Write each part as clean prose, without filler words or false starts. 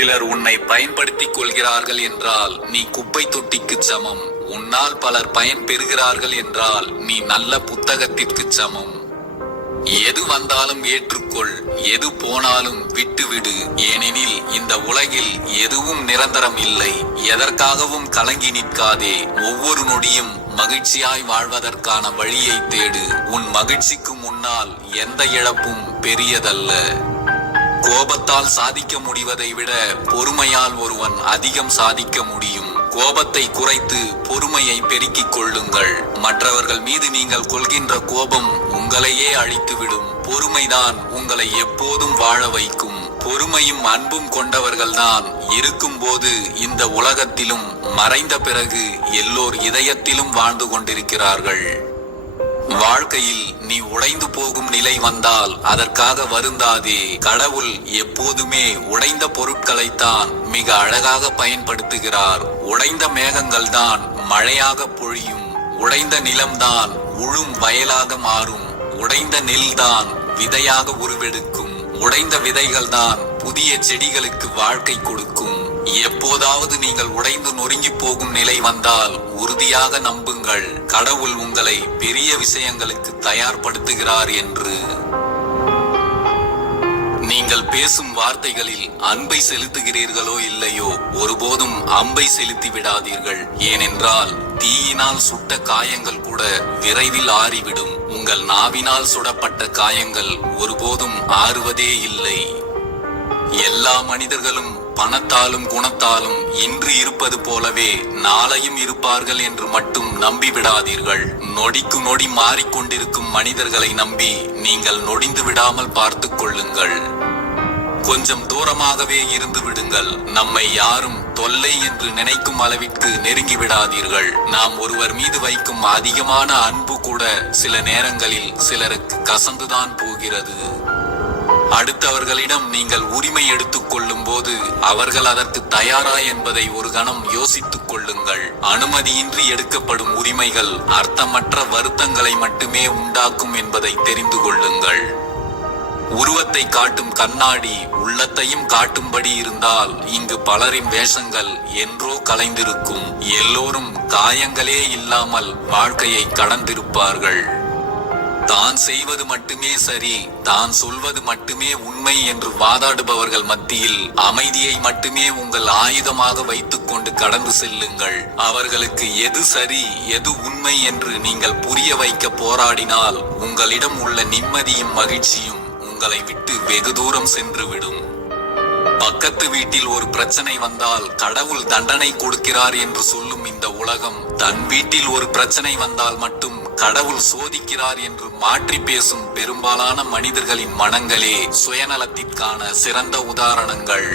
சிலர் உன்னை பயன்படுத்திக் கொள்கிறார்கள் என்றால் நீ குப்பை தொட்டிக்கு சமம். உன்னால் பலர் பயன் பெறுகிறார்கள் என்றால் நீ நல்ல புத்தகத்திற்கு சமம். எது வந்தாலும் ஏற்றுக்கொள், எது போனாலும் விட்டுவிடு. ஏனெனில் இந்த உலகில் எதுவும் நிரந்தரம் இல்லை. எதற்காகவும் கலங்கி நிற்காதே. ஒவ்வொரு நொடியும் மகிழ்ச்சியாய் வாழ்வதற்கான வழியை தேடு. உன் மகிழ்ச்சிக்கு முன்னால் எந்த இழப்பும் பெரியதல்ல. கோபத்தால் சாதிக்க முடிவதை விட பொறுமையால் ஒருவன் அதிகம் சாதிக்க முடியும். கோபத்தை குறைத்து பொறுமையை பெருக்கிக் கொள்ளுங்கள். மற்றவர்கள் மீது நீங்கள் கொள்கின்ற கோபம் உங்களையே அழித்துவிடும். பொறுமைதான் உங்களை எப்போதும் வாழ வைக்கும். பொறுமையும் அன்பும் கொண்டவர்கள்தான் இருக்கும் போது இந்த உலகத்திலும், மறைந்த பிறகு எல்லோர் இதயத்திலும் வாழ்ந்து கொண்டிருக்கிறார்கள். வாழ்க்கையில் நீ உடைந்து போகும் நிலை வந்தால் அதற்காக வருந்தாதே. கடவுள் எப்போதுமே உடைந்த பொருட்களைத்தான் மிக அழகாக பயன்படுத்துகிறார். உடைந்த மேகங்கள் தான் மழையாக பொழியும். உடைந்த நிலம்தான் உழும் வயலாக மாறும். உடைந்த நெல்தான் விதையாக உருவெடுக்கும். உடைந்த விதைகள் தான் புதிய செடிகளுக்கு வாழ்க்கை கொடுக்கும். எப்போதாவது நீங்கள் உடைந்து நொறுங்கி போகும் நிலை வந்தால் உறுதியாக நம்புங்கள், கடவுள் உங்களை பெரிய விஷயங்களுக்கு தயார்படுத்துகிறார் என்று. நீங்கள் பேசும் வார்த்தைகளில் அன்பை செலுத்துகிறீர்களோ இல்லையோ, ஒருபோதும் அம்பை செலுத்தி விடாதீர்கள். ஏனென்றால் தீயினால் சுட்ட காயங்கள் கூட விரைவில் ஆறிவிடும். உங்கள் நாவினால் சுடப்பட்ட காயங்கள் ஒருபோதும் ஆறுவதே இல்லை. எல்லா மனிதர்களும் பணத்தாலும் குணத்தாலும் இன்று இருப்பது போலவே நாளையும் இருப்பார்கள் என்று மட்டும் நம்பிவிடாதீர்கள். நொடிக்கு நொடி மாறிக்கொண்டிருக்கும் மனிதர்களை நம்பி நீங்கள் நொடிந்து விடாமல் பார்த்து கொள்ளுங்கள். கொஞ்சம் தூரமாகவே இருந்து விடுங்கள். நம்மை யாரும் தொல்லை என்று நினைக்கும் அளவிற்கு நெருங்கி விடாதீர்கள். நாம் ஒருவர் மீது வைக்கும் அதிகமான அன்பு கூட சில நேரங்களில் சிலருக்கு கசந்துதான் போகிறது. அடுத்தவர்களிடம் நீங்கள் உரிமை எடுத்துக் கொள்ளும் போது அவர்கள் அதற்கு தயாரா என்பதை ஒரு கணம் யோசித்துக் கொள்ளுங்கள். அனுமதியின்றி எடுக்கப்படும் உரிமைகள் அர்த்தமற்ற வருத்தங்களை மட்டுமே உண்டாக்கும் என்பதை தெரிந்து கொள்ளுங்கள். உருவத்தை காட்டும் கண்ணாடி உள்ளத்தையும் காட்டும்படி இருந்தால் இங்கு பலரின் வேஷங்கள் என்றோ கலைந்திருக்கும். எல்லோரும் காயங்களே இல்லாமல் வாழ்க்கையை கடந்திருப்பார்கள். தான் செய்வது மட்டுமே சரி, தான் சொல்வது மட்டுமே உண்மை என்று வாதாடுபவர்கள் மத்தியில் அமைதியை மட்டுமே உங்கள் ஆயுதமாக வைத்துக் கொண்டு கடந்து செல்லுங்கள். அவர்களுக்கு எது சரி எது உண்மை என்று நீங்கள் புரிய வைக்க போராடினால் உங்களிடம் உள்ள நிம்மதியும் மகிழ்ச்சியும் உங்களை விட்டு வெகு தூரம் சென்றுவிடும். பக்கத்து வீட்டில் ஒரு பிரச்சனை வந்தால் கடவுள் தண்டனை கொடுக்கிறார் என்று சொல்லும் இந்த உலகம், தன் வீட்டில் ஒரு பிரச்சனை வந்தால் மட்டும் கடவுள் சோதிக்கிறார் என்று மாற்றி பேசும் பெரும்பாலான மனிதர்களின் மனங்களே சுயநலத்திற்கான சிறந்த உதாரணங்கள்.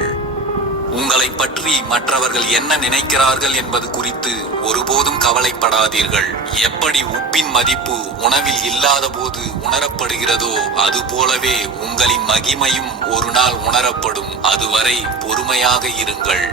உங்களை பற்றி மற்றவர்கள் என்ன நினைக்கிறார்கள் என்பது குறித்து ஒருபோதும் கவலைப்படாதீர்கள். எப்படி உப்பின் மதிப்பு உணவில் இல்லாத போது உணரப்படுகிறதோ அதுபோலவே உங்களின் மகிமையும் ஒரு நாள் உணரப்படும். அதுவரை பொறுமையாக இருங்கள்.